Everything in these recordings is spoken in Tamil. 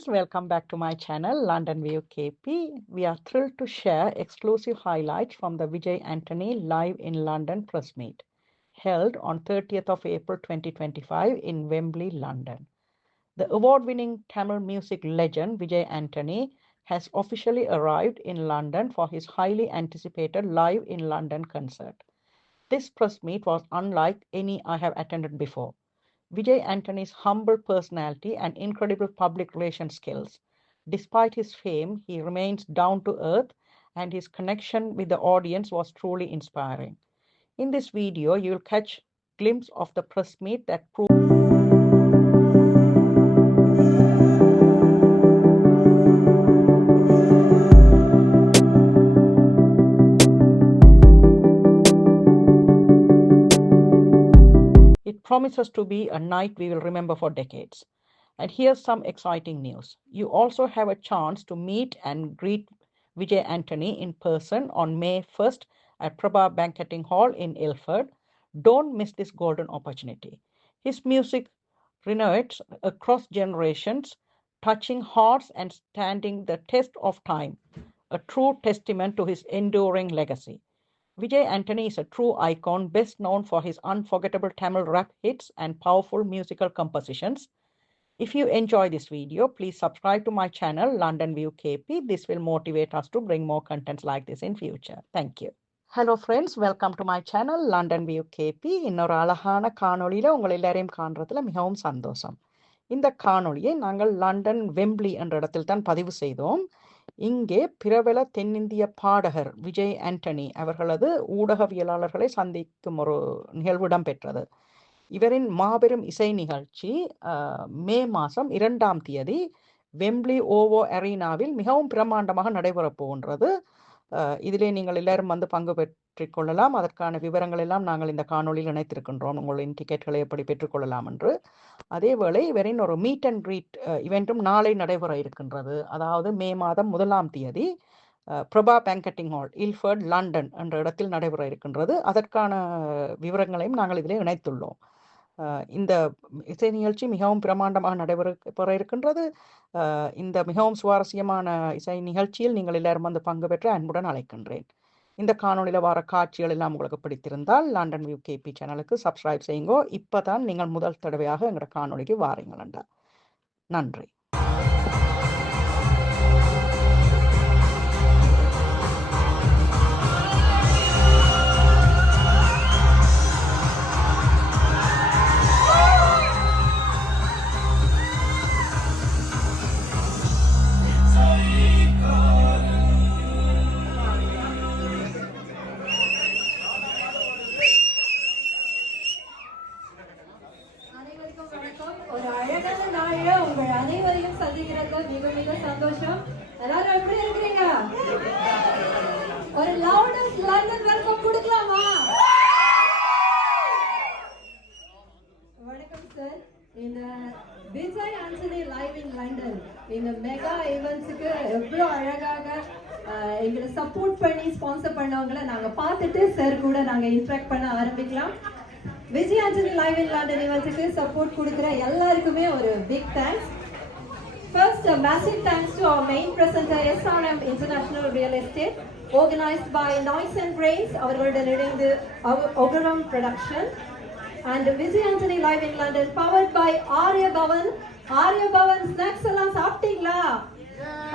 friends, welcome back to my channel London View KP. We are thrilled to share exclusive highlights from the Vijay Antony Live in London press meet held on 30th of April 2025 in Wembley, London. The award-winning Tamil music legend Vijay Antony has officially arrived in London for his highly anticipated Live in London concert. This press meet was unlike any I have attended before. Vijay Antony's humble personality and incredible public relations skills. Despite his fame, he remains down to earth and his connection with the audience was truly inspiring. In this video, you will catch a glimpse of the press meet that proved it promises to be a night we will remember for decades. And here's some exciting news. You also have a chance to meet and greet Vijay Antony in person on May 1st at Prabha Banqueting Hall in Ilford. Don't miss this golden opportunity. His music resonates across generations, touching hearts and standing the test of time, a true testament to his enduring legacy. Vijay Antony is a true icon, best known for his unforgettable Tamil rap hits and powerful musical compositions. If you enjoy this video, please subscribe to my channel London View KP. This will motivate us to bring more contents like this in future. Thank you. Hello friends, welcome to my channel London View KP. இன்னொரு அழகான காணொளியில் உங்கள் எல்லாரையும் காண்றதுல மிகவும் சந்தோஷம். இந்த காணொளியை நாங்கள் லண்டன் வெம்பிளி என்ற இடத்தில் தான் பதிவு செய்தோம். இங்கே பிரபல தென்னிந்திய பாடகர் விஜய் ஆண்டனி அவர்களது ஊடகவியலாளர்களை சந்திக்கும் ஒரு நிகழ்வு இடம்பெற்றது. இவரின் மாபெரும் இசை நிகழ்ச்சி மே மாதம் 2ஆம் தேதி வெம்ப்ளி ஓவோ அரீனாவில் மிகவும் பிரமாண்டமாக நடைபெறப் போகின்றது. இதிலே நீங்கள் எல்லாரும் வந்து பங்கு பெற்றுக்கொள்ளலாம். அதற்கான விவரங்கள் எல்லாம் நாங்கள் இந்த காணொலியில் இணைத்திருக்கின்றோம். உங்களின் டிக்கெட்களை எப்படி பெற்றுக்கொள்ளலாம் என்று. அதேவேளை இவரின் ஒரு மீட் அண்ட் கிரீட் இவெண்ட்டும் நாளை நடைபெற இருக்கின்றது. அதாவது மே மாதம் 1ஆம் தேதி பிரபா பேங்கட்டிங் ஹால் இல்ஃபர்ட் லண்டன் என்ற இடத்தில் நடைபெற இருக்கின்றது. அதற்கான விவரங்களையும் நாங்கள் இதிலே இணைத்துள்ளோம். இந்த இசை நிகழ்ச்சி மிகவும் பிரமாண்டமாக நடைபெற இருக்கின்றது. இந்த மிகவும் சுவாரஸ்யமான இசை நிகழ்ச்சியில் நீங்கள் எல்லாரும் வந்து பங்கு பெற்று அன்புடன் அழைக்கின்றேன். இந்த காணொலியில் வர காட்சிகள் எல்லாம் உங்களுக்கு பிடித்திருந்தால் லண்டன் வியூ கேபி சேனலுக்கு சப்ஸ்கிரைப் செய்யுங்கோ. இப்போ தான் நீங்கள் முதல் தடவையாக எங்களோட காணொலிக்கு வாரீங்களா. நன்றி. ஒரு அழகான நாள்ல உங்கள் அனைவரையும் சந்திக்கிறதுல மிக மிக சந்தோஷம். எல்லாரும் எப்படி இருக்கிறீங்க? ஒரு லவுடஸ்ட் லண்டன் வெல்கம் கொடுக்கலாமா? வணக்கம் சார். இந்த Vijay Antony live in London இந்த மெகா ஈவென்ட்ஸுக்கு எவ்வளோ அழகாக எங்களை சப்போர்ட் பண்ணி ஸ்பான்சர் பண்ணவங்களை நாங்கள் பார்த்துட்டு சார் கூட நாங்கள் இன்ட்ராக்ட் பண்ண ஆரம்பிக்கலாம். Vijay Antony live in London இவெண்ட்ஸுக்கு சப்போர்ட் கொடுக்குற எல்லாருக்குமே ஒரு big thanks. First, a massive thanks to our main presenter SRM International Real Estate, organized by Noise and Brains, அவர்களுடன் இணைந்து Ogaram Production, and Vijay Antony Live in London, powered by Arya Bhavan. Arya Bhavan snacks எல்லாம் சாப்பிட்டீங்களா?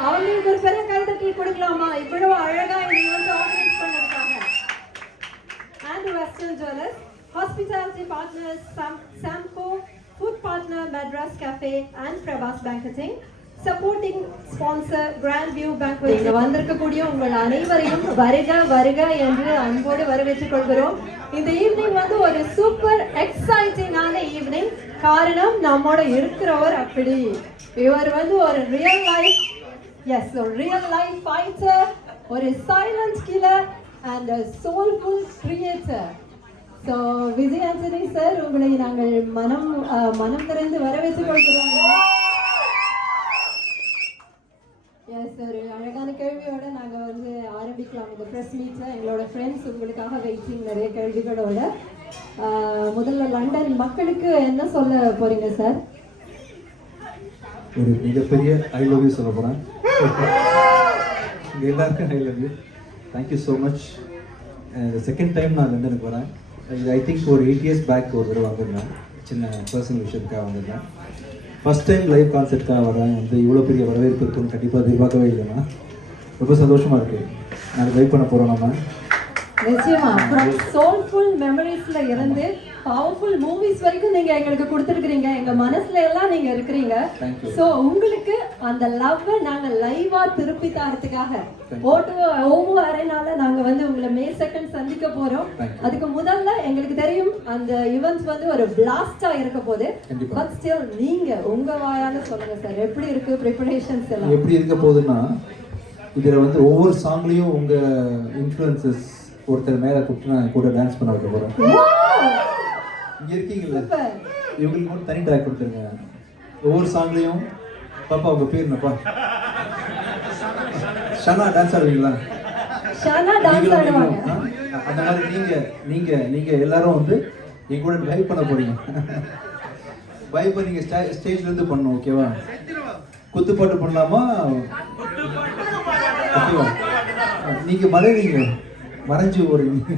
அவங்களுக்கு ஒரு பெரிய கைதட்டல் கொடுக்கலாமா? இவ்வளவு அழகா இந்த ஆர்கனைஸ் பண்ணிருக்காங்க. And Western Jewelers, hospitality partners Samco, food partner Madras Cafe and Prabhas Banqueting, supporting sponsor Grand View Banqueting. இங்க வந்திருக்கக்கூடிய உங்கள் அனைவரையும் வருக வருக என்று அன்போடு வரவேற்றுக் கொள்கிறோம். இந்த ஈவினிங் வந்து ஒரு சூப்பர் எக்ஸைட்டிங்கான ஈவினிங். காரணம் நம்மோட இருக்கிறவர் அப்படி இவர் வந்து ஒரு ரியல் லைஃப் ஃபைட்டர், ஒரு silent killer and a soulful creator. So Vijay Antony sir, உங்களை நாங்கள் மனம் திறந்து வரவேற்றுக் கொள்கிறோம். எஸ், ஒரு அழகான கேள்வியோட நாங்கள் வந்து ஆரம்பிக்கலாம் இந்த ப்ரெஸ் மீட்டை. எங்களோட ஃப்ரெண்ட்ஸ் உங்களுக்காக வெயிட்டிங் நிறைய கேள்விகளோட. முதல்ல லண்டன் மக்களுக்கு என்ன சொல்ல போறீங்க சார்? ஒரு மிகப்பெரிய ஐ லவ் யூ சொல்ல போகிறேன். இங்கே எல்லாருக்கும் I love you. Thank you so much. Second time நான் லண்டனுக்கு வரேன். இது ஐ திங்க் ஒரு 8 years பேக் ஒரு தடவை வந்திருந்தேன். சின்ன பர்சனல் விஷயத்துக்காக வந்திருந்தேன். ஃபஸ்ட் டைம் லைவ் கான்சர்ட்காக வரேன். வந்து இவ்வளோ பெரிய வரவேற்பு இருக்குன்னு கண்டிப்பாக எதிர்பார்க்கவே இல்லைன்னா ரொம்ப சந்தோஷமாக இருக்குது. நாளைக்கு வெயிட் பண்ண போகிறோம் நம்ம. நிச்சயமா சோல்ஃபுல் மெமரிஸ்ல இருந்து பவர்ஃபுல் மூவிஸ் வரைக்கும் நீங்க எங்களுக்கு கொடுத்துருக்கீங்க. எங்க மனசுல எல்லாம் நீங்க இருக்கிறீங்க. சோ உங்களுக்கு அந்த லவ்வை நாங்க லைவா திருப்பி தரதுக்காக ஓமோ அரேனால நாங்க வந்து உங்களை மே 2 சந்திக்க போறோம். அதுக்கு முதல்ல எங்களுக்கு தெரியும் அந்த ஈவென்ட்ஸ் வந்து ஒரு பிளாஸ்டா இருக்க போகுது. பட் ஸ்டில் நீங்க உங்க வாயால சொல்லுங்க சார், எப்படி இருக்கு ப்ரிப்பரேஷன்ஸ் எல்லாம்? எப்படி இருக்க போகுதுன்னா, இதில் வந்து ஒவ்வொரு சாங்லேயும் உங்கள் இன்ஃப்ளூயன்சஸ் ஒருத்தர் மேலே கூப்பிட்டு நான் கூட டான்ஸ் பண்ண வைக்க போகிறேன். இங்கே இருக்கீங்கல்ல, இவங்களுக்கு மட்டும் தனி ட்ராக் கொடுத்துருங்க. ஒவ்வொரு சாங்லேயும் பாப்பா உங்கள் பேர் என்னப்பா? ஷனா டான்ஸ் ஆடுவீங்களா? அந்த மாதிரி நீங்கள் எல்லாரும் வந்து என் கூட லைவ் பண்ண போறீங்க. வைப் பண்ணி நீங்கள் ஸ்டேஜ்லேருந்து பண்ணணும். ஓகேவா? குத்துப்பாட்டு பண்ணலாமா? ஓகேவா? நீங்கள் மறைஞ்சு போறீங்க.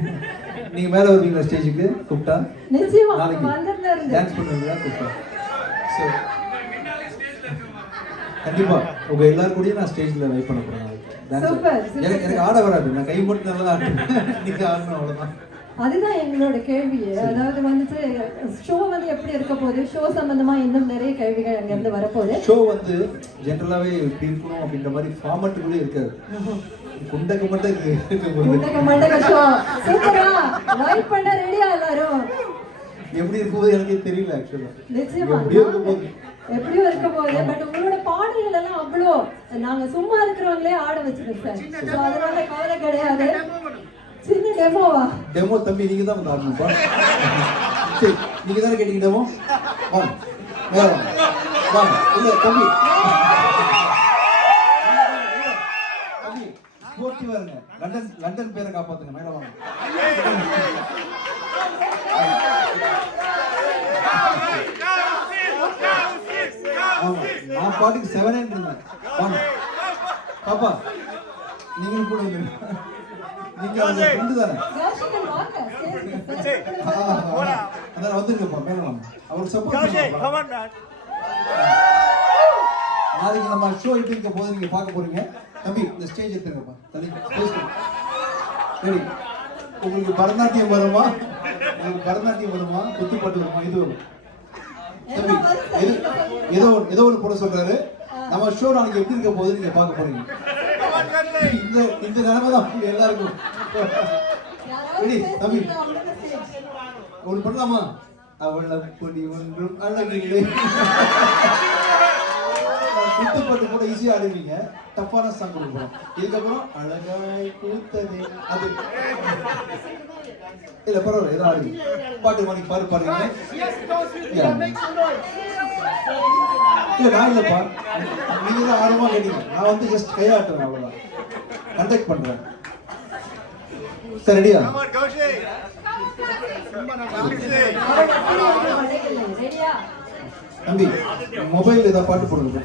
நீங்க மேல வருவீங்களா ஸ்டேஜுக்கு கூப்பிட்டா? நிச்சயமா நாளைக்கு டான்ஸ் பண்ணுவீங்களா கூப்பிட்டா? ஸோ கண்டிப்பா உங்க எல்லாரும் கூடயும் நான் ஸ்டேஜ்ல வெயிட் பண்ண போறேன் நாளைக்கு. எனக்கு ஆட வராது, நான் கை மட்டும் நல்லா ஆடுறேன். நீங்க ஆடணும், அவ்வளவுதான். அதுதான் எங்களோட கேள்வி. அதாவது வந்துட்டு ஷோ வந்து எப்படி இருக்க போகுது, ஷோ சம்பந்தமா இன்னும் நிறைய கேள்விகள் அங்க இருந்து வரப்போகுது. ஷோ வந்து ஜென்ரலாவே இப்படி இருக்கணும் அப்படின்ற மாதிரி ஃபார்மட் கூட இருக்காது. குண்டக்க மட்டும் ஷோ சூப்பரா லைவ் பண்ண ரெடியா எல்லாரும்? எப்படி இருக்கும்போது எனக்கே தெரியல ஆக்சுவலா. நிச்சயமா எப்படியும் இருக்க போகுது. பட் உங்களோட பாடல்கள் எல்லாம் அவ்வளோ நாங்க சும்மா இருக்கிறவங்களே ஆட வச்சிருக்கோம் சார். ஸோ அதனால கவலை கிடையாது. சின்ன டெமோவா? டெமோ தம்பி நீங்க தான் வந்து ஆடணும்ப்பா. சரி, நீங்க தானே கேட்டீங்க டெமோ? வாங்க மேல வாங்க. இல்ல தம்பி ஸ்போர்ட்டிவா இருங்க. லண்டன் பேரை காப்பாத்துங்க. மேல வாங்க. நான் பாட்டுக்கு 7 இருந்தேன். வாங்க பாப்பா, நீங்களும் கூட நீங்க அவங்க ஃப்ரெண்டு தானே? அதான் வந்துருங்கப்பா, மேல வாங்க. அவருக்கு சப்போர்ட் பண்ணுங்க. நாளைக்கு நம்ம ஷோ எப்படி இருக்க போது நீங்க பார்க்க போறீங்க. தம்பி இந்த ஸ்டேஜ் எடுத்துங்கப்பா. தள்ளி ரெடி. உங்களுக்கு பரதநாட்டியம் வருமா? குத்துப்பாட்டு வருமா? இது வரும் தம்பி. ஏதோ ஒரு போட சொல்றாரு. நம்ம ஷோ நாளைக்கு எப்படி இருக்க போது நீங்க பார்க்க போறீங்க. இந்த நிலைமை தான் எல்லாருக்கும். ரெடி தம்பி? ஒன்று பண்ணலாமா? அவள் அப்படி ஒன்றும் அழகில்லை. குத்துப்பாட்டு கூட ஈஸியா ஆடுவீங்க, டஃப்பான சாங் கொடுப்போம். இதுக்கப்புறம் அழகாய் கூத்ததே அது இல்ல பரவாயில்ல, ஏதோ ஆடுவீங்க. பாட்டு மணிக்கு பாருங்க. இல்ல நான் இல்லப்பா, நீங்க தான் ஆர்வமா கேட்டீங்க. நான் வந்து ஜஸ்ட் கையாட்டுறேன், அவ்வளவுதான். கண்டக்ட் பண்றேன். சரி ரெடியா? தம்பி மொபைல் ஏதாவது பாட்டு போடுங்க.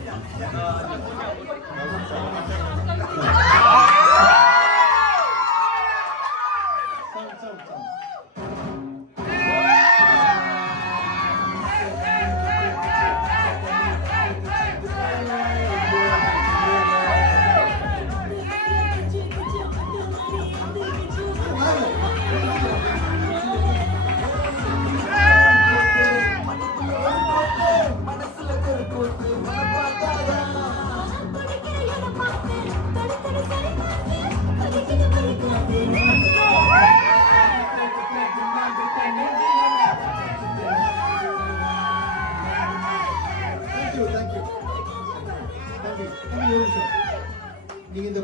நீங்க இந்த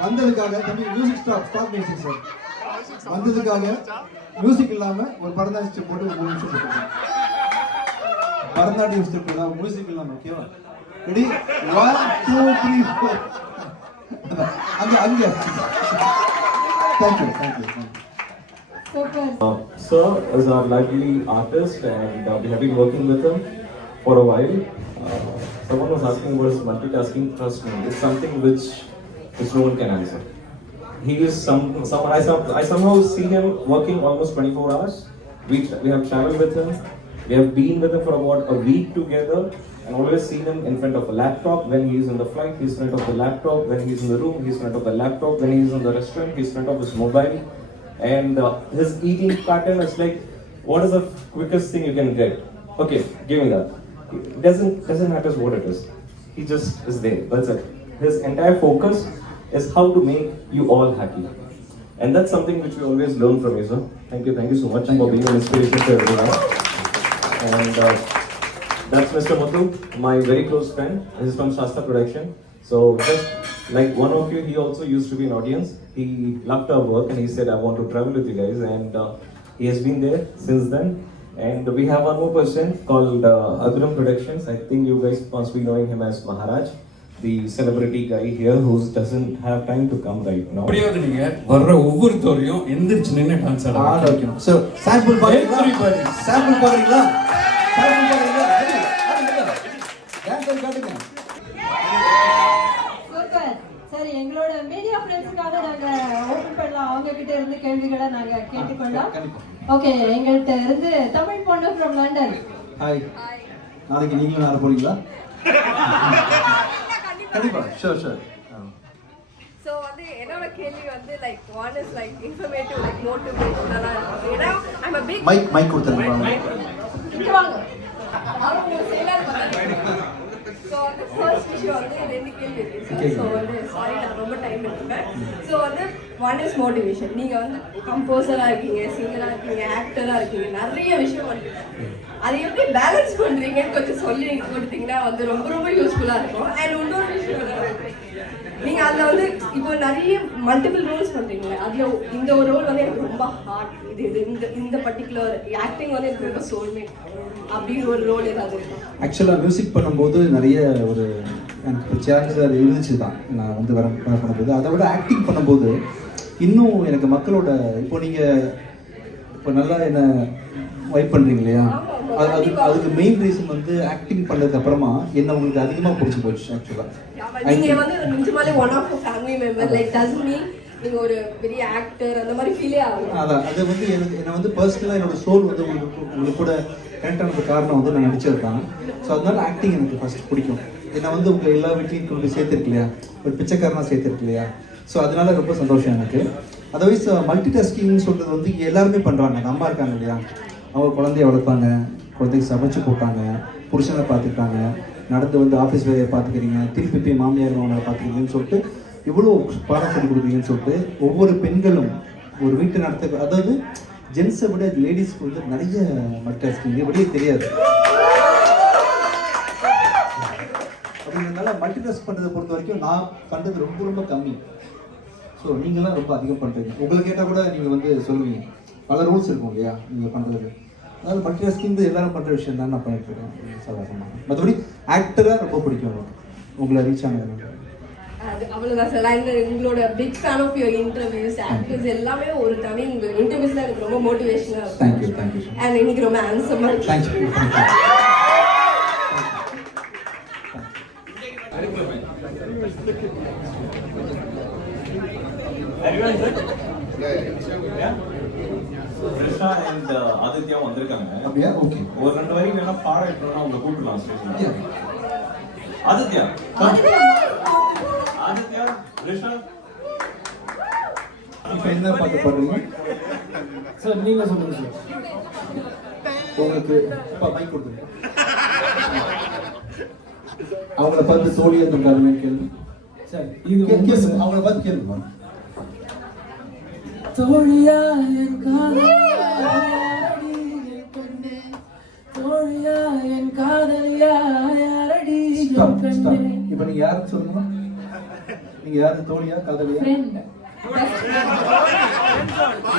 வந்ததுக்காக தம்பி மியூசிக் ஸ்டாப் மியூசிக் சார் வந்ததுக்காக மியூசிக் இல்லாம ஒரு பரதநாட்டியம் ஸ்டெப் போட்டு 3 நிமிஷம் போட்டுருக்கோம். பரதநாட்டியம் ஸ்டெப் இல்லாம மியூசிக் இல்லாம. ஓகேவா? ரெடி? 1 2 3 4. அங்க thank you. Sir is our lively artist and we have been working with him for a while. Someone was asking what is multitasking. Trust me, it's something which no one can answer. He is someone I somehow see him working almost 24 hours. We have traveled with him. We have been with him for about a week together, and always seen him in front of a laptop. When he is in the flight, he's in front of the laptop. When he's in the room, he's in front of the laptop. When he's in the restaurant, he's in front of his mobile. And his eating pattern is like, what is the quickest thing you can get? Okay, give me that. It doesn't matter what it is. He just is there. That's it. His entire focus is how to make you all happy. And that's something which we always learn from you, sir. Thank you so much for being an inspiration to everyone. And that's Mr. Muthu, my very close friend. He's from Shasta Production. So just like one of you, he also used to be an audience. He loved our work and he said, I want to travel with you guys. And he has been there since then. And we have one more person called Adram Productions. I think you guys must be knowing him as Maharaj, the celebrity guy here who doesn't have time to come right now. அப்படியாவது நீங்க வர்ற ஒவ்வொருத்தரையும் எந்திரிச்சு நின்று டான்ஸ் ஆட வைக்கணும். சோ சாம்பிள் பாக்குறீங்களா? சாம்பிள் பாக்குறீங்களா? சாம்பிள் பாக்குறீங்களா? டான்ஸ் காட்டுங்க. சூப்பர். சரி, எங்களோட மீடியா ஃப்ரெண்ட்ஸ்க்காக நாங்க ஓபன் பண்ணலாம். அவங்க கிட்ட இருந்து கேள்விகளை நாங்க கேட்டுக்கொள்ளலாம். ஓகே, எங்கள்கிட்ட இருந்து தமிழ் பொண்ணு ஃப்ரம் லண்டன். ஹாய். நாளைக்கு நீங்களும் வர போறீங்களா? கண்டிப்பா. ஷூர். So வந்து என்னோட கேள்வி வந்து like one is like informative, like motivational. You know, I'm a big mic கொடுத்துருங்க. இங்க வாங்க. அவங்க சேலர் பண்ணாங்க. So the first விஷயம் வந்து ரெண்டு கேள்வி இருக்கு. So வந்து சாரி நான் ரொம்ப டைம் எடுத்துட்டேன். So வந்து one is motivation. நீங்க வந்து கம்போசரா இருக்கீங்க, சிங்கரா இருக்கீங்க, ஆக்டரா இருக்கீங்க, நிறைய விஷயம் பண்றீங்க. அதை எப்படி பேலன்ஸ் பண்றீங்கன்னு கொஞ்சம் சொல்லி கொடுத்தீங்கன்னா வந்து ரொம்ப ரொம்ப யூஸ்ஃபுல்லா இருக்கும். அண்ட் இன்னொரு விஷயம் நீங்க அதுல வந்து இப்போ நிறைய மல்டிபிள் ரோல்ஸ் பண்றீங்களே, அதுல இந்த ஒரு ரோல் வந்து எனக்கு ரொம்ப ஹார்ட், இது இந்த பர்டிகுலர் ஆக்டிங் வந்து எனக்கு ரொம்ப சோல்மேட் அப்படின்னு ஒரு ரோல் ஏதாவது இருக்கும்? ஆக்சுவலாக மியூசிக் பண்ணும்போது நிறைய ஒரு எனக்கு சேலஞ்சஸ் அது இருந்துச்சு தான். நான் வந்து வர பண்ணும்போது அதை விட ஆக்டிங் பண்ணும்போது இன்னும் எனக்கு மக்களோட இப்போ நீங்கள் இப்போ நல்லா என்ன வைப் பண்ணுறீங்க இல்லையா, அதுக்கு மெயின் ரீசன் வந்து ஆக்டிங் பண்ணதுக்கு அப்புறமா என்ன உங்களுக்கு அதிகமாக பிடிச்சி போச்சு. ஆக்சுவலாக நீங்க வந்து நிஜமாலே one of family member, like doesn't mean நீங்க ஒரு பெரிய ஆக்டர் அந்த மாதிரி ஃபீலே ஆகும். அதான் அது வந்து என்னை வந்து பர்சனலாக என்னோட சோல் வந்து உங்களுக்கு கூட கனெக்ட் ஆனதுக்கு காரணம் வந்து நான் நடிச்சது தான். ஸோ அதனால ஆக்டிங் எனக்கு ஃபர்ஸ்ட் பிடிக்கும். என்னை வந்து உங்கள் எல்லா வீட்லையும் கொண்டு சேர்த்துருக்கு இல்லையா, ஒரு பிச்சைக்காரனாக சேர்த்துருக்கு இல்லையா. ஸோ அதனால ரொம்ப சந்தோஷம் எனக்கு. அதர்வைஸ் மல்டி டாஸ்கிங்னு சொல்கிறது வந்து எல்லாருமே பண்ணுறாங்க. அந்த அம்மா இருக்காங்க இல்லையா, அவங்க குழந்தைய வளர்ப்பாங்க, குழந்தைக்கு சமைச்சு போட்டாங்க, புருஷனை பார்த்துக்கிட்டாங்க, நடந்து வந்து ஆஃபீஸ் வேலையை பார்த்துக்கிறீங்க, திருப்பி போய் மாமியார் மாமனை பார்த்துக்கிறீங்கன்னு சொல்லிட்டு இவ்வளோ பாடம் சொல்லி கொடுக்குறீங்கன்னு சொல்லிட்டு ஒவ்வொரு பெண்களும் ஒரு வீட்டை நடத்த, அதாவது ஜென்ஸை விட லேடிஸ்க்கு வந்து நிறைய மல்டிடாஸ்கிங் வெளியே தெரியாது. அப்படிங்கிறதுனால மல்டிடாஸ்க் பண்ணுறதை பொறுத்த வரைக்கும் நான் பண்ணுறது ரொம்ப ரொம்ப கம்மி. ஸோ நீங்களாம் ரொம்ப அதிகம் பண்ணுறீங்க. உங்களை கேட்டால் கூட நீங்கள் வந்து சொல்லுவீங்க, பல ரூல்ஸ் இருக்கும் இல்லையா நீங்கள் பண்ணுறது. அதாவது மல்டிடாஸ்கிங் எல்லாரும் பண்ணுற விஷயம் தான் நான் பண்ணிட்டு இருக்கேன் சாதாரணமாக. மற்றபடி ஆக்டராக ரொம்ப பிடிக்கும் எனக்கு. உங்களை ரீச் ஆனது அவ்வளோதான் சார். அண்ட் உங்களோட big fan of your interviews, actors எல்லாமே ஒரு தனி உங்கள் இன்டர்வியூஸ்லாம் எனக்கு ரொம்ப மோட்டிவேஷனாக இருக்கும். தேங்க்யூ. அண்ட் இன்னைக்கு ரொம்ப ஹேண்ட்ஸமாக இருக்கு. தேங்க்யூ. Risha and Aditya வந்திருக்காங்க. அப்படியா? ஓகே. ஒரு ரெண்டு வரி வேணா பாடணும்னா அவங்க கூப்பிடலாம் ஸ்டேஜ்ல. ஆதித்யா, ரிஷா, இப்போ என்ன பாட்டு பாடுறீங்க சார்? நீங்க சொல்லுங்க சார். உங்களுக்கு மைக் கொடுத்துருங்க. அவங்கள பார்த்து தோழியா தந்தாருன்னு கேள்வி சார். இது அவங்கள பார்த்து கேளுங்க. தோழியா என் காதலியா என் கண்ணே, தோழியா என் காதலியா யாரடி என் கண்ணே. இப்போ நீங்க யாருன்னு சொல்லுங்க. நீங்க யாரு, தோழியா காதலியா? ஃப்ரெண்ட்.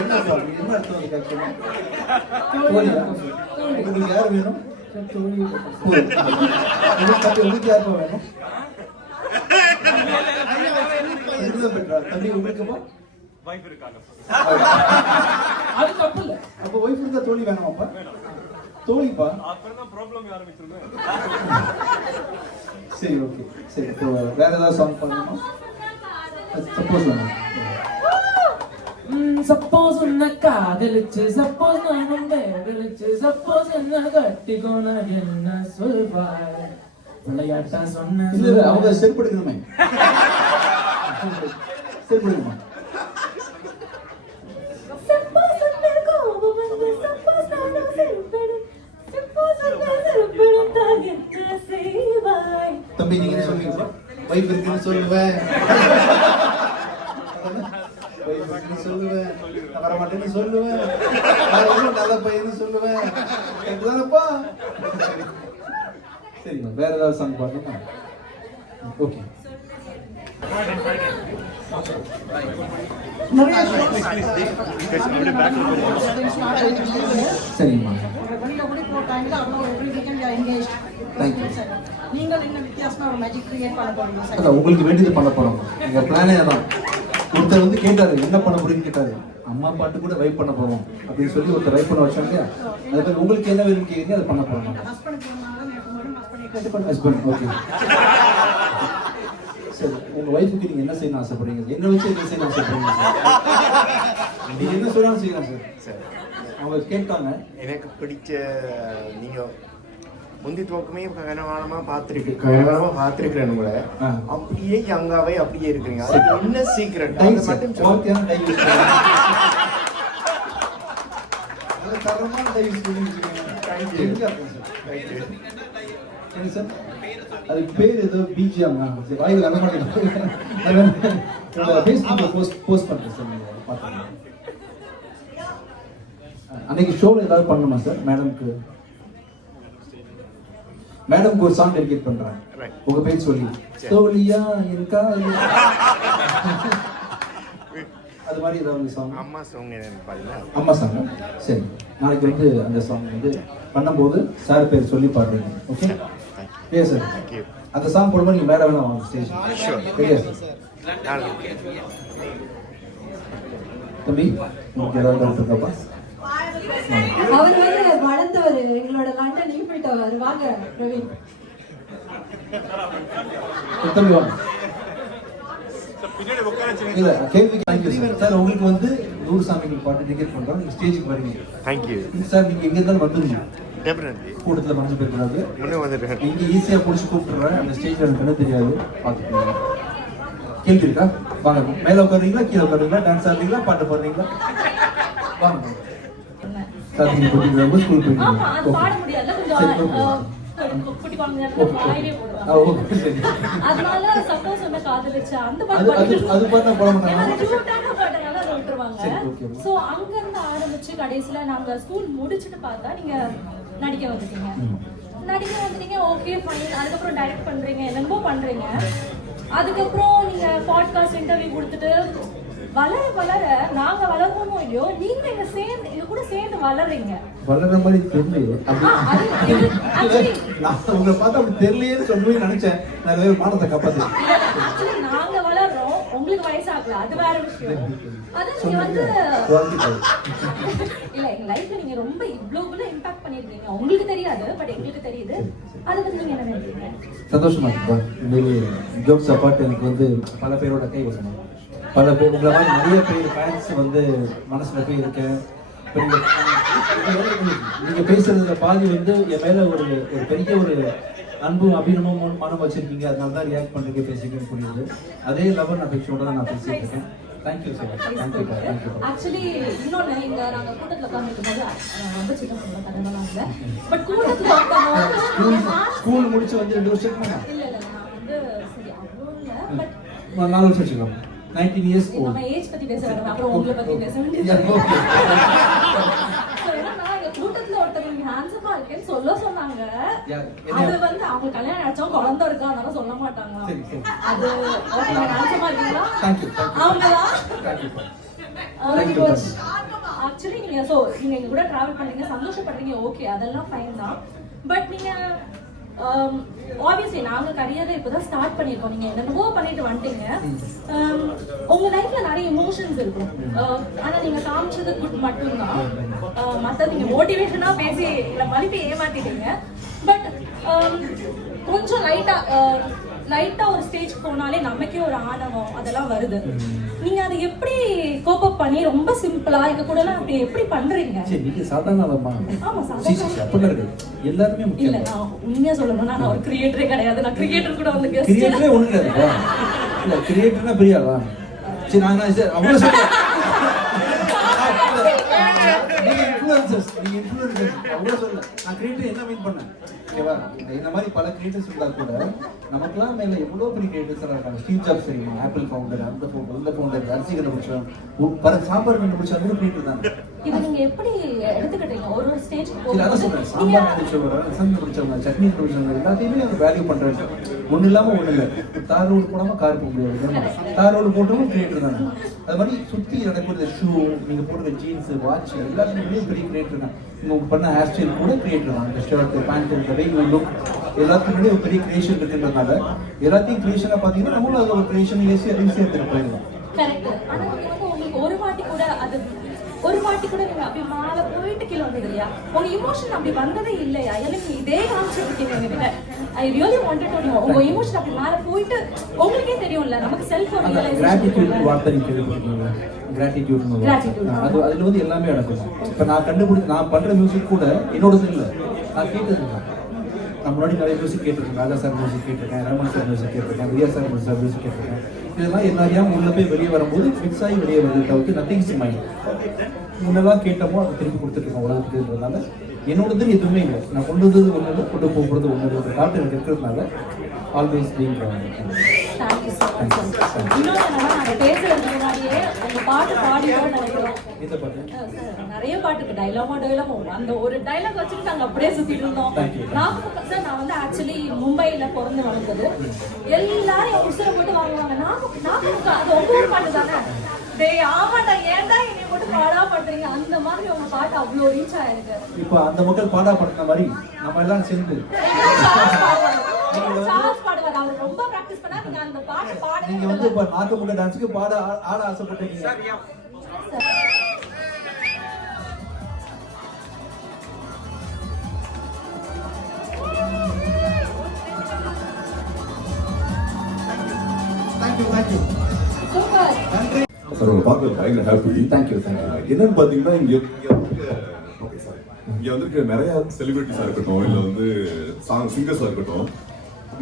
என்ன சார், என்ன அர்த்தம் அதுக்கு ஆக்சுவலா? தோழியா? உங்களுக்கு யார் வேணும்? தோழி. உங்களுக்கு யார் வேணும்? தம்பி உங்களுக்குமா? வைஃப் இருக்காங்க. அது தப்பு இல்ல. அப்போ ஒய்ஃப் இருந்தா தோழி வேணும். அப்ப தோழிப்பா. சரி ஓகே சரி. இப்போ வேற ஏதாவது சாங் பண்ணணுமா? சப்போஸ் வேணும். சப்போஸ் உன்னை காதலிச்சு சப்போஸ் நானும் வேதலிச்சு சப்போஸ் என்ன கட்டிக்கோன என்ன சொல்வாய் விளையாட்டா சொன்ன இல்ல அவங்க செருப்படுக்கணுமே. செருப்படுக்கணுமா? தம்பி நீங்க என்ன சொல்லுவீங்க? வைஃப் இருக்குன்னு சொல்லுவேன், வைஃப் இருக்குன்னு சொல்லுவேன், நான் வர மாட்டேன்னு சொல்லுவேன், நல்ல பையன்னு சொல்லுவேன். இதுதானப்பா. சரிங்க, வேற ஏதாவது சாங் பாடணுமா? ஓகே. சரிங்கம்மா. தேங்க்யூ. அதான் உங்களுக்கு வேண்டியது பண்ண போறோம். எங்க பிளானே அதான். ஒருத்தர் வந்து கேட்டாரு என்ன பண்ண போறீங்கன்னு கேட்டாரு. அம்மா பாட்டு கூட வைப் பண்ண போறோம் அப்படின்னு சொல்லி ஒருத்தர் வைப் பண்ண வச்சாங்க. அது மாதிரி உங்களுக்கு என்ன வேணும் கேட்குறீங்க அதை பண்ண போறோம். Husband okay. சரி உங்க வைஃபுக்கு நீங்க என்ன செய்யணும் ஆசைப்படுறீங்க? என்ன வச்சு என்ன செய்யணும் ஆசைப்படுறீங்க? நீங்க என்ன சொன்னாலும் செய்யலாம் சார். அவங்க கேட்டாங்க. எனக்கு பிடிச்ச நீங்க முந்தி துவக்கமே கனகாலமா பார்த்துருக்கிறேன் உங்களை. அப்படியே யங்காவே அப்படியே இருக்கிறீங்க. அது என்ன சீக்கிரம் மட்டும் அதுக்கு பேர் ஏதோ பிஜிஎம். வாயில் அந்த மாதிரி ஃபேஸ்புக்கில் போஸ்ட் பண்ணுறேன் சார். நீங்கள் பார்த்துங்க. அன்னைக்கு ஷோவில் ஏதாவது பண்ணணுமா சார்? மேடம்க்கு ஒரு சாங் டெடிகேட் பண்றேன். உங்க பேர் சொல்லி தோழியா இருக்கா அது மாதிரி ஏதாவது சாங். அம்மா சாங் பாருங்க. அம்மா சாங். சரி நாளைக்கு வந்து அந்த சாங் வந்து பண்ணும்போது சார் பேர் சொல்லி பாடுறீங்க. ஓகே சரியா சார்? அந்த சாங் போடும்போது நீங்க மேடம் வாங்க ஸ்டேஜ். சரியா சார்? தம்பி உங்களுக்கு ஏதாவது டவுட் இருக்காப்பா? அவர் வந்து வளர்ந்தவர் எங்களோட லண்டன் ஈஃபில் டவர். வாங்க பிரவீன். தம்பி வாங்க. இல்ல கேள்வி. Thank you sir. உங்களுக்கு வந்து 100 சாமிகள் பாட்டு டிக்கெட் பண்றோம். நீங்க ஸ்டேஜுக்கு வரீங்க. Thank you sir. நீங்க எங்க இருந்தாலும் வந்துருங்க. டெஃபினெட்லி கூட்டத்துல மறைஞ்சு போயிருக்காது. முன்னே வந்துட்டேன். நீங்க ஈஸியா புடிச்சு கூப்பிட்டுறேன். அந்த ஸ்டேஜ்ல எனக்கு என்ன தெரியாது பாத்துக்கோங்க. கேள்வி இருக்கா? வாங்க. மேல உட்காருறீங்களா கீழே உட்காருறீங்களா? டான்ஸ் ஆடுறீங்களா பாட்டு பாடுறீங்களா? வாங்க சார். நீங்க போட்டு ஸ்கூல் போயிட்டு அதனால சப்போஸ் என்ன காதலிச்சா அந்த அது பாட்டு போட மாட்டாங்க. சோ அங்க இருந்து ஆரம்பிச்சு கடைசியில நாங்க ஸ்கூல் முடிச்சிட்டு பார்த்தா நீங்க நடிக்க வந்துட்டீங்க. Okay fine. அதுக்கப்புறம் டைரக்ட் பண்றீங்க, என்னமோ பண்றீங்க. அதுக்கப்புறம் நீங்க பாட்காஸ்ட் இன்டர்வியூ கொடுத்துட்டு வளர நாங்க வளர்றோமோ இல்லையோ நீங்க எங்க கூட சேர்ந்து வளர்றீங்க. வளர்ற மாதிரி தெரியல. உங்களை பார்த்தா அப்படி தெரியலையேன்னு சொல்லுவேன் நினைச்சேன். நிறைய பேர் மானத்தை காப்பாத்து. நாங்க வளர்றோம், உங்களுக்கு வயசாகல, அது வேற விஷயம். அதான் நீங்க வந்து இல்ல எங்க லைஃப்ல நீங்க ரொம்ப இவ்வளவு இம்பாக்ட் பண்ணிருக்கீங்க. உங்களுக்கு தெரியாது, பட் எங்களுக்கு தெரியுது. அதை பத்தி நீங்க என்ன நினைக்கிறீங்க? சந்தோஷமா இருக்குப்பா. உண்மையிலேயே ஜோக்ஸ் அப்பார்ட் எனக்கு வந்து பல பேரோட கை வசனம். பல பேர் உங்களை மாதிரி நிறைய பேர் ஃபேன்ஸ் வந்து மனசுல போய் இருக்கேன். நீங்க பேசுறதுல பாதி வந்து என் மேல ஒரு பெரிய ஒரு அன்பும் அபிநமும் மனம் வச்சிருக்கீங்க. அதனால தான் ரியாக்ட் பண்றீங்க, பேசிக்கன்னு புரியுது. அதே லெவல் நான் பேச்சோட தான் நான் பேசிட்டு இருக்கேன். Thank you sir. தேங்க்யூ. ஆக்சுவலி இன்னொன்னு இங்க நாங்க கூட்டத்துல உட்கார்ந்துருக்கும் போது ரொம்ப சின்ன பொண்ணு கரெக்டாக இல்லை. பட் கூட்டத்துல ஸ்கூல் முடிச்சு வந்து 2 வருஷத்துக்கு இல்ல நான் வந்து சரி அவ்வளோ இல்லை. பட் 4 வருஷம் வச்சுக்கலாம். 19 years old. நம்ம ஏஜ் பத்தி பேச வேண்டாம், அப்புறம் உங்களை பத்தி பேச வேண்டியது. கூட்டத்துல ஒருத்தர் நீங்க ஹேண்ட்ஸமா இருக்கேன்னு சொன்னாங்க. அது வந்து அவங்க கல்யாணம் ஆச்சா குழந்தை இருக்கா அதனால சொல்ல மாட்டாங்க. அது ஹேண்ட்ஸமா இருக்கீங்களா? அவங்கதான் ஆக்சுவலி நீங்க எங்க கூட டிராவல் பண்றீங்க, சந்தோஷப்படுறீங்க, ஓகே அதெல்லாம் ஃபைன் தான். பட் நீங்க ஆப்வியஸ்லி நாங்க கரியரை இப்பதான் ஸ்டார்ட் பண்ணிருக்கோம். நீங்க என்னென்னவோ பண்ணிட்டு வந்துட்டீங்க. உங்க லைஃப்ல நிறைய இமோஷன்ஸ் இருக்கும். ஆனா நீங்க காமிச்சது குட் மட்டும்தான். மத்த நீங்க மோட்டிவேஷனா பேசி இல்ல மறுபடி ஏமாத்திட்டீங்க. பட் கொஞ்சம் லைட்டா ஒரு ஸ்டேஜ் போனாலே நமக்கே ஒரு ஆணவம் அதெல்லாம் வருது. நீங்க அதை எப்படி கோப் அப் பண்ணி ரொம்ப சிம்பிளா எங்க கூட அப்படி எப்படி பண்றீங்க? சரி, நீங்க சாதாரணமா? ஆமா, அப்படி இருக்கு. எல்லாருமே முக்கியம். இல்ல, நான் உண்மையா சொல்லணும்னா நான் ஒரு கிரியேட்டரே கிடையாது. நான் கிரியேட்டர் கூட வந்து கெஸ்ட். கிரியேட்டரே ஒண்ணு இல்ல. இல்ல கிரியேட்டர்னா பெரிய ஆளா? சரி, நான் அவங்கள சொல்றேன். நீங்க இன்ஃப்ளூயன்சர்ஸ் அவங்கள சொல்ல. நான் கிரியேட்டர் என்ன மீன் பண்ணேன்? ஓகேவா? இந்த மாதிரி பல கிரியேட்டர்ஸ் இருந்தா கூட நமக்குலாம் மேல எவ்வளவு பெரிய கிரியேட்டர்ஸ் இருக்காங்க. ஸ்டீவ் ஜாப்ஸ் சரி, ஆப்பிள் ஃபவுண்டர், அந்த ஃபவுண்டர், அரிசி கண்டுபிடிச்சவன், சாம்பார் கண்டுபிடிச்ச அந்த கிரியேட்டர் தான். இது நீங்க எப்படி எடுத்துக்கிட்டீங்க? ஒரு ஸ்டேஜ் சரி, அதான் சொல்றேன். சாம்பார் கண்டுபிடிச்சவங்க, ரசம் கண்டுபிடிச்சவங்க, சட்னி கண்டுபிடிச்சவங்க எல்லாத்தையுமே அவங்க வேல்யூ பண்றாங்க. ஒண்ணு இல்லாம ஒண்ணு இல்லை. தார் ரோடு போடாம கார் போக முடியாது. தார் ரோடு போட்டவங்க கிரியேட்டர் தானே. அது மாதிரி சுத்தி நடக்கிற ஷூ, நீங்க போடுற ஜீன்ஸ், வாட்ச் எல்லாத்துக்குமே பெரிய கிரியேட்டர் தான். நீங்க பண்ண ஹேர் ஸ்டைல் கூட கிரியேட்டர் தான். இந்த ஷர்ட், பேண்ட், இந்த வே யூ லுக் எல்லாத்துக்குமே ஒரு பெரிய கிரியேஷன் இருக்குன்றதுனால எல்லாத்தையும் கிரியேஷனா பாத்தீங்கன்னா நம்மளும் அதுல ஒரு கிரியேஷன் ஈஸியா எடுத்துட்டு போயிடலாம். கரெக்ட். ஆனா நீங்க வந்து உங்களுக்கு ஒரு வாட்டி கூட நீங்க அப்படி மேல போயிட்டு கீழே வந்தது இல்லையா? உங்க இமோஷன் அப்படி வந்ததே இல்லையா? எனக்கு இதே காமிச்சிருக்கீங்க எங்ககிட்ட. I really wanted to know உங்க இமோஷன் அப்படி மேல போயிட்டு உங்களுக்கே தெரியும்ல, நமக்கு செல்ஃப் கிராட்டிட்யூட் வார்த்தை கேள்விப்பட்டிருக்கீங்களா? கிராட்டிட்யூட் அது அதுல வந்து எல்லாமே நடக்கும். இப்ப நான் பண்ற மியூசிக் கூட என்னோடது இல்லை, நான் கேட்டது இல்லை. நான் முன்னாடி நிறைய மியூசிக் கேட்டிருக்கேன். ராஜா சார் மியூசிக் கேட்டிருக்கேன், ரமன் சார் மியூசிக் கேட்டிருக்கேன், ரியா சார் மியூசிக் கேட்டிருக்கேன். இதெல்லாம் எல்லாரையும் உள்ள போய் வெளியே வரும்போது மிக்ஸ் ஆகி வெளியே வருது தவிர்த்து நத்திங்ஸ் மைண்ட். முன்னெல்லாம் கேட்டமோ அதை திருப்பி கொடுத்துருக்கோம் உலகத்துக்குன்றதுனால என்னோடது எதுவுமே இல்லை. நான் கொண்டு வந்தது ஒன்று, கொண்டு போகிறது ஒன்று, ஒரு காட்டு எனக்கு இருக்கிறதுனால ஆல்வேஸ் பீங். நிறைய பாட்டுக்கு டைலாமோ அந்த ஒரு டைலாக் வச்சுட்டு நாங்க அப்படியே சுத்திட்டு இருந்தோம். நான் வந்து ஆக்சுவலி மும்பைல பிறந்து வளர்ந்தது. எல்லாரும் உசுர போட்டு வாங்குவாங்க. அது உங்க ஊர் பாட்டு தானே? ஆமாடா, ஏன்டா என்னை போட்டு பாடா பண்றீங்க? அந்த மாதிரி உங்க பாட்டு அவ்வளோ ரீச் ஆயிருக்கு. இப்போ அந்த மக்கள் பாடா பண்ற மாதிரி நம்ம எல்லாம் சேர்ந்து ரொம்ப பிராக்டிஸ் பண்ணா நீங்க அந்த பாட்டு பாடுங்க. நீங்க வந்து இப்ப நாட்டு முட்டை டான்ஸ்க்கு ஆட ஆசைப்பட்டீங்க. Thank you. சூப்பர். சார், உங்களை பார்க்க பயங்கர ஹாப்பி. தேங்க்யூ. என்னன்னு பாத்தீங்கன்னா இங்க வந்துருக்க நிறைய செலிபிரிட்டிஸா இருக்கட்டும், இல்ல வந்து சிங்கர்ஸா இருக்கட்டும்,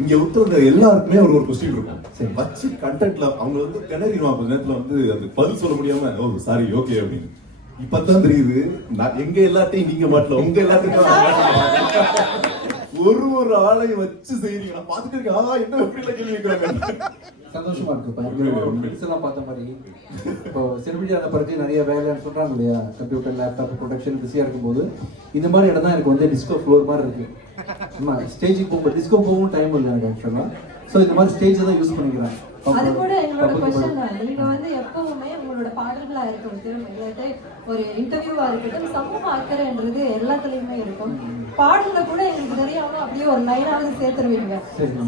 இங்க ஒருத்தவங்க எல்லாருக்குமே ஒரு கொஸ்டின் இருக்கும். வச்சு கண்டென்ட்ல அவங்க வந்து திணறிடுவாங்க. கொஞ்ச நேரத்துல வந்து அது பதில் சொல்ல முடியாம, ஓ சாரி ஓகே அப்படின்னு. இப்பதான் தெரியுது, நான் எங்க எல்லாத்தையும் நீங்க மாட்டல, உங்க எல்லாத்தையும் ஒரு ஆளையும் வச்சு செய்யறீங்க. நான் பாத்துட்டு இருக்கேன், இன்னும் எப்படி எல்லாம் கேள்வி கேட்கறாங்க. சந்தோஷமா இருக்கு. எல்லாம் பார்த்த மாதிரி இப்போ செலிபிரிட்டியான பிறகு நிறைய வேலைன்னு சொல்றாங்க இல்லையா, கம்ப்யூட்டர், லேப்டாப், ப்ரொடக்ஷன் பிஸியா இருக்கும்போது இந்த மாதிரி இடம் தான் எனக்கு வந்து டிஸ்கோ ஃப்ளோர் மாதிரி இருக்கு. ஆமா, ஸ்டேஜுக்கு போகும்போது டிஸ்கோ போகவும் டைம் இல்லை எனக்கு ஆக்சுவலா. ஸோ இந்த மாதிரி ஸ்டேஜ் தான் யூஸ் பண்ணிக்கிறேன். அது கூட எங்களோட क्वेश्चन தான். நீங்க வந்து எப்பவுமே உங்களோட பாடல்களா இருக்கட்டும், இல்லாட்டி ஒரு இன்டர்வியூவா இருக்கட்டும், சமூக அக்கறைன்றது எல்லாத்துலயுமே இருக்கும். பாடல்ல கூட எங்களுக்கு தெரியாம அப்படியே ஒரு லைனாவது சேர்த்துருவீங்க.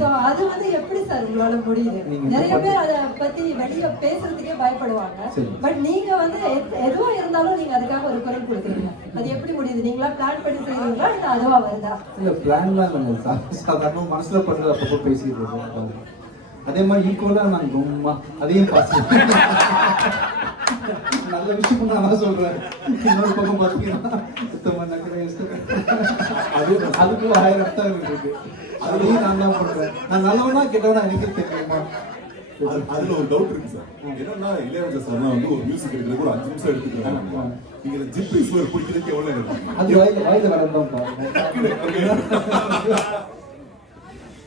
சோ அது வந்து எப்படி சார் உங்களால முடியுது? நிறைய பேர் அதை பத்தி வெளிய பேசுறதுக்கே பயப்படுவாங்க. பட் நீங்க வந்து எதுவும் இருந்தாலும் நீங்க அதுக்காக ஒரு குரல் கொடுக்குறீங்க. அது எப்படி முடியுது? நீங்களா பிளான் பண்ணி செய்வீங்களா இல்ல அதுவா வருதா? இல்ல பிளான்லாம் இல்லை, சாதாரண மனசுல பண்றது அப்பப்போ பேசிட்டு இருக்கோம். அதே மாதிரி ஈக்குவலா நான் கும்மா அதையும் பாசி நல்ல விஷயம் நான் சொல்றேன். இன்னொரு பக்கம் பாத்தீங்கன்னா அதுக்கு 1000 அர்த்தம் இருக்கு. அதையும் நான் தான் பண்றேன். நான் நல்லவனா கெட்டவனா எனக்கு தெரியுமா? அதுல ஒரு டவுட் இருக்கு சார். என்னன்னா இளையராஜா சார் வந்து ஒரு மியூசிக் எடுக்கிறதுக்கு ஒரு 5 நிமிஷம் எடுத்துக்கிறாங்க. நீங்க ஜிப்பி ஸ்வர் பிடிக்கிறதுக்கு எவ்வளவு நேரம் எடுத்துக்கீங்க? அது வாயில வரதான் பாருங்க.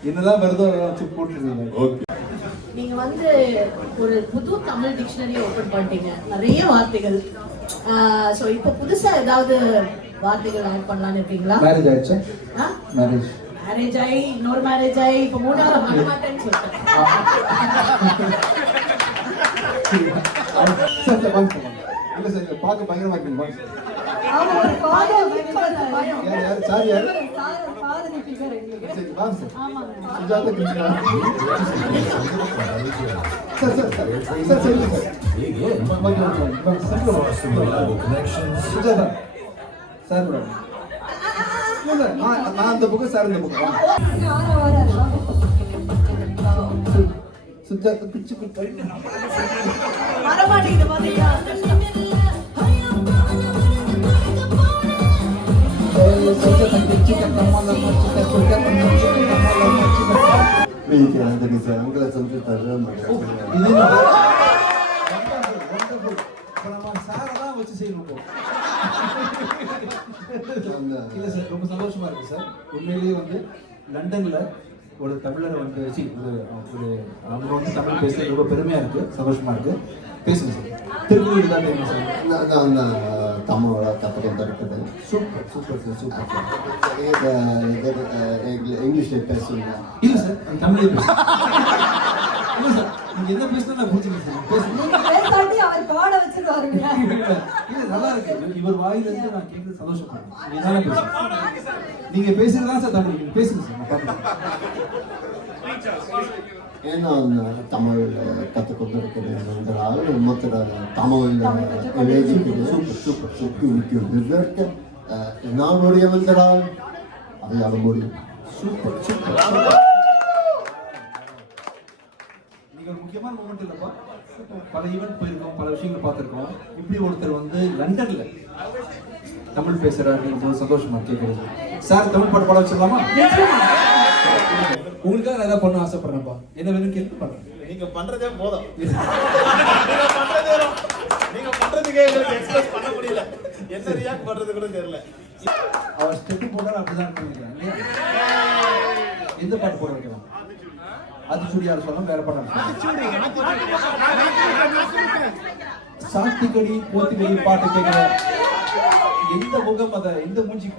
என்னதான் வருதோ வச்சு போட்டுருக்கீங்க. ஓகே. நீங்க வந்து ஒரு புது தமிழ் டிக்ஷனரி ஓபன் பண்ணிட்டீங்க, நிறைய வார்த்தைகள். சோ இப்போ புதுசா ஏதாவது வார்த்தைகள் ஆட் பண்ணலாம்னு இருக்கீங்களா? மேரேஜ் ஆயிடுச்சா? மேரேஜ் ஆகி இன்னொரு மேரேஜ் ஆகி இப்போ 3ஆவது பண்ண மாட்டேன்னு சொல்லிட்டேன். இல்ல சார், பாக்க பயங்கரமா இருக்குங்க. அவங்க ஒரு பாடம் யார் சார் யார்? சார் பாதனை ஆத்தன்டிக் ஃபிகர் எங்களுக்கு. சரி வாங்க சார். ஆமாங்க. Sujatha Krishna. Sir sir sir sir சரி சார். Sujatha sir madam. இல்ல நான் அந்த புக்கு சார் இந்த புக்கு. ஆரா வராரு. சுஜாதா பிச்சு பிச்சு வரமாட்டேங்குது பாத்தீங்களா? வீட்டுக்கு ஆண்டனி சார் உங்களை சொல்லி தர்றேன். வச்சு செய்யணும். இல்ல சார் ரொம்ப சந்தோஷமா இருக்கு சார். உண்மையிலேயே வந்து லண்டன்ல ஒரு தமிழரை வந்து அவங்க வந்து தமிழ் பேசுறது ரொம்ப பெருமையா இருக்கு, சந்தோஷமா இருக்கு. பேசுங்க சார். திருக்குறள் தான் தெரியும் சார். நான் தமிழோட கற்றுக்கிட்டு இருக்குது. Super super sir super sir. இங்கிலீஷில் பேசுங்க. இல்ல சார் தமிழ்ல பேசுங்க. இல்ல சார் நீங்க என்ன பேசினா நான் புரிஞ்சுக்கிறேன் சார். பேசுங்க. பேசாட்டி அவர் பாட வச்சிருவாருங்க. இல்ல நல்லா இருக்கு. இவர் வாயில இருந்து நான் கேட்கறது சந்தோஷப்படுறேன். நீங்க தானே பேசுங்க. நீங்க பேசுறதா சார் தமிழ். நீங்க பேசுங்க சார். நான் பாருங்க. நான் தமிழ் கற்றுக்கொண்டு இருக்கிறேன் என்றால் மற்ற தமிழ் எழுதிக்கிறது சூப்பர் சூப்பர் நான் முடியும் என்றால் அதையால முடியும். Super super. நீங்க ஒரு முக்கியமான மூமெண்ட் இல்லப்பா. பல ஈவென்ட் போயிருக்கோம், பல விஷயங்கள் பார்த்துருக்கோம். இப்படி ஒருத்தர் வந்து லண்டன்ல தமிழ் பேசுறாரு சந்தோஷமா கேட்கறது. சார் தமிழ் பாட்டு பாட வச்சிடலாமா? உங்களுக்காக நான் ஏதாவது பண்ண ஆசைப்படுறேன்ப்பா. என்ன வேணும் கேட்டு பண்றேன். நீங்க பண்றதே போதும். நீங்க பண்றதுக்கே எங்களுக்கு எக்ஸ்பிரஸ் பண்ண முடியல. என்ன ரியாக்ட் பண்றது கூட தெரியல. அவர் ஸ்டெப் போட்டாலும் அப்படிதான் பண்ணிக்கிறேன். எந்த பாட்டு போட வைக்கலாம்? அதுச்சுடி யார் சொல்லலாம், வேற பாட்டு சாத்திக்கடி போத்திக்கடி பாட்டு கேட்கிற எந்த முகம் அத எந்த மூஞ்சி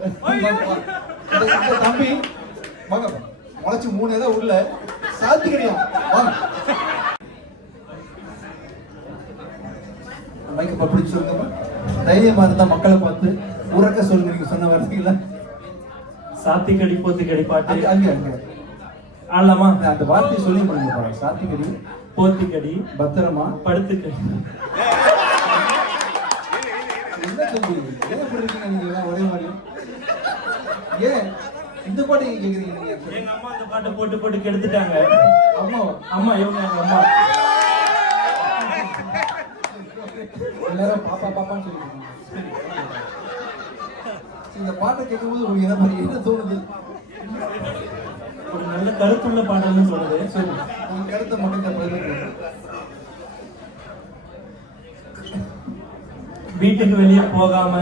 தம்பி வாங்க முளைச்சு 3 ஏதாவது உள்ள சாத்திக்கடியா வாங்க. மைக்க பப்பிடிச்சு சொல்லுங்க. தைரியமா இருந்தா மக்களை பார்த்து உறக்க சொல்லுங்க. நீங்க சொன்ன வார்த்தைகள சாத்திக்கடி போத்திக்கடி பாட்டு அங்க அங்க ஆடலாமா? அந்த வார்த்தையை சொல்லி பண்ணுங்க பாருங்க. சாத்திக்கடி போத்திக்கடி பத்திரமா படுத்துக்கடி. என்ன தம்பி ஏன் இப்படி இருக்கீங்க நீங்க எல்லாம் ஒரே மாதிரி? ஏன் இந்த பாட்டு நீங்க கேக்குறீங்க? நீங்க எங்க அம்மா அந்த பாட்டை போட்டு போட்டு கெடுத்துட்டாங்க. அம்மா இவங்க எங்க அம்மா எல்லாரும் பாப்பா பாப்பான்னு சொல்லிருக்கீங்க. இந்த பாட்டை கேட்கும்போது உங்களுக்கு என்ன மாதிரி என்ன தோணுது? ஒரு நல்ல கருத்துள்ள பாடல்னு சொல்லுது. சரி உங்க கருத்தை மட்டும் பதில். வீட்டுக்கு வெளியே போகாம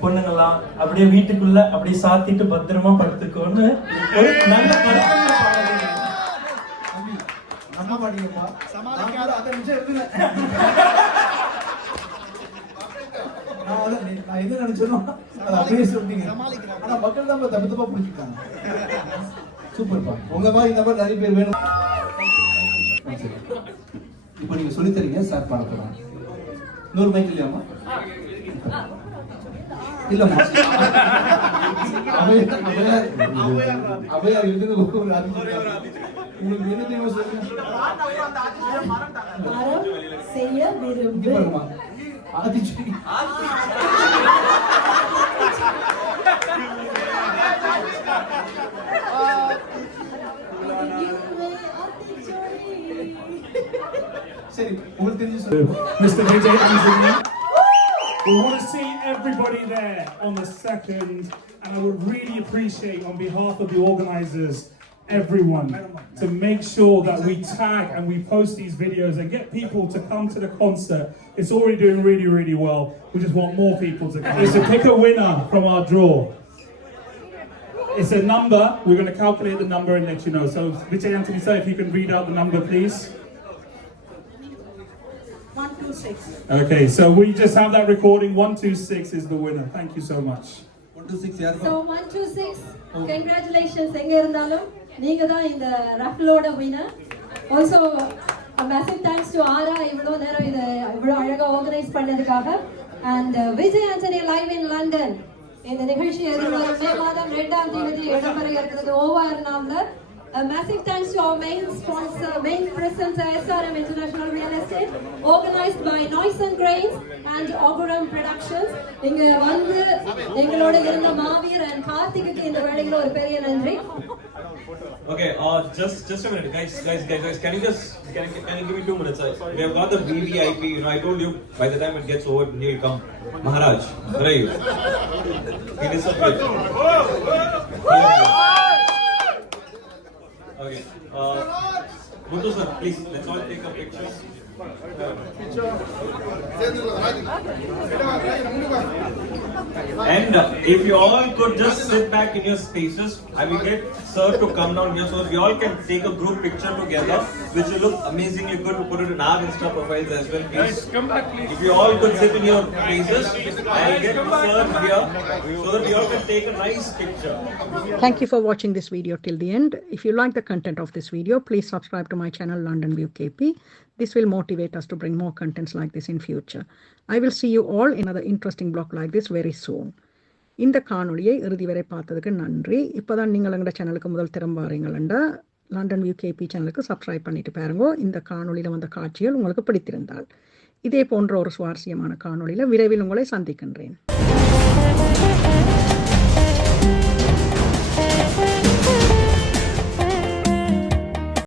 பொண்ணுங்களாம் அப்படியே வீட்டுக்குள்ள அப்படியே சாத்திட்டு பத்திரமா படுத்துக்கோன்னு ஒரு நல்ல கருத்துள்ள பாடல். நம்ப மாட்டீங்கப்பா. சமாளிக்காத அந்த நிமிஷம் இருக்குல்ல. நான் எது நினைச்சனோ அதை அப்படியே சொல்லிட்டீங்க. ஆனா மக்கள் தான் தப்பு தப்பா புரிஞ்சுக்கிட்டாங்க. சூப்பர்ப்பா. உங்க மாதிரி இந்த மாதிரி நிறைய பேர் வேணும். இப்போ நீங்க சொல்லி தரீங்க சார் பாட போறாங்க. 100 மைக் இல்லையாமா? இல்லம்மா அவையார் இருக்குது. உங்களுக்கு என்ன தெரியுமா சொல்லுங்க. செய்ய விரும்புமா ஆதிச்சுடி சரி உங்களுக்கு தெரிஞ்சு Mr. Vijay Anthony. We want to see everybody there on the 2nd, and I would really appreciate, on behalf of the organisers, everyone, to make sure that we tag and we post these videos and get people to come to the concert. It's already doing really, really well. We just want more people to come. So pick a winner from our draw. It's a number. We're going to calculate the number and let you know. So Vijay Anthony, sir, if you can read out the number, please. 126. Okay, so we just have that recording. 126 is the winner. Thank you so much. 126 யாரு? So 126 congratulations. எங்க இருந்தாலும் நீங்க தான் இந்த ரஃப்லோட winner. Also a massive thanks to Ara இவ்வளவு நேரம் இத இவ்வளவு அழகா ஆர்கனைஸ் பண்ணதுக்காக. And Vijay Anthony live in London. இந்த நிகழ்ச்சி எதிர்வரும் மே மாதம் 2 தேதி இடம்பெற இருக்கிறது over நாம்ல. Massive thanks to our main sponsor, main presenter SRM International Real Estate, organized by Noise and Grains and Augurum Productions. இங்க வந்து எங்களோட இருந்த மாவீர் and கார்த்திக்கு இந்த வேளையில ஒரு பெரிய நன்றி. Okay, just a minute, guys. Can you give me 2 minutes? We have got the VVIP. You know, I told you by the time it gets over, he'll come. Maharaj, where are you? He disappeared. Okay. Muthu sir, please, let's all take a picture. And if you all could just sit back in your spaces, I will get sir to come down here so that we all can take a group picture together, which will look amazingly good to put it in our Insta profiles as well, please. Guys, come back, please. If you all could sit in your places, I'll get sir here so that we all can take a nice picture. Thank you for watching this video till the end. If you like the content of this video, please subscribe to my channel London View KP. This will motivate us to bring more contents like this in future. I will see you all in another interesting blog like this very soon. இந்த காணொளியை இறுதி வரை பார்த்ததுக்கு நன்றி. இப்போதான் நீங்கள் எங்களோட சேனலுக்கு முதல் திறம் வாரீங்களா லண்டன் வியூ கேபி சேனலுக்கு சப்ஸ்கிரைப் பண்ணிட்டு பாருங்க. இந்த காணொளியில் வந்த காட்சிகள் உங்களுக்கு பிடித்திருந்தால் இதே போன்ற ஒரு சுவாரஸ்யமான காணொளியில் விரைவில் உங்களை சந்திக்கின்றேன்.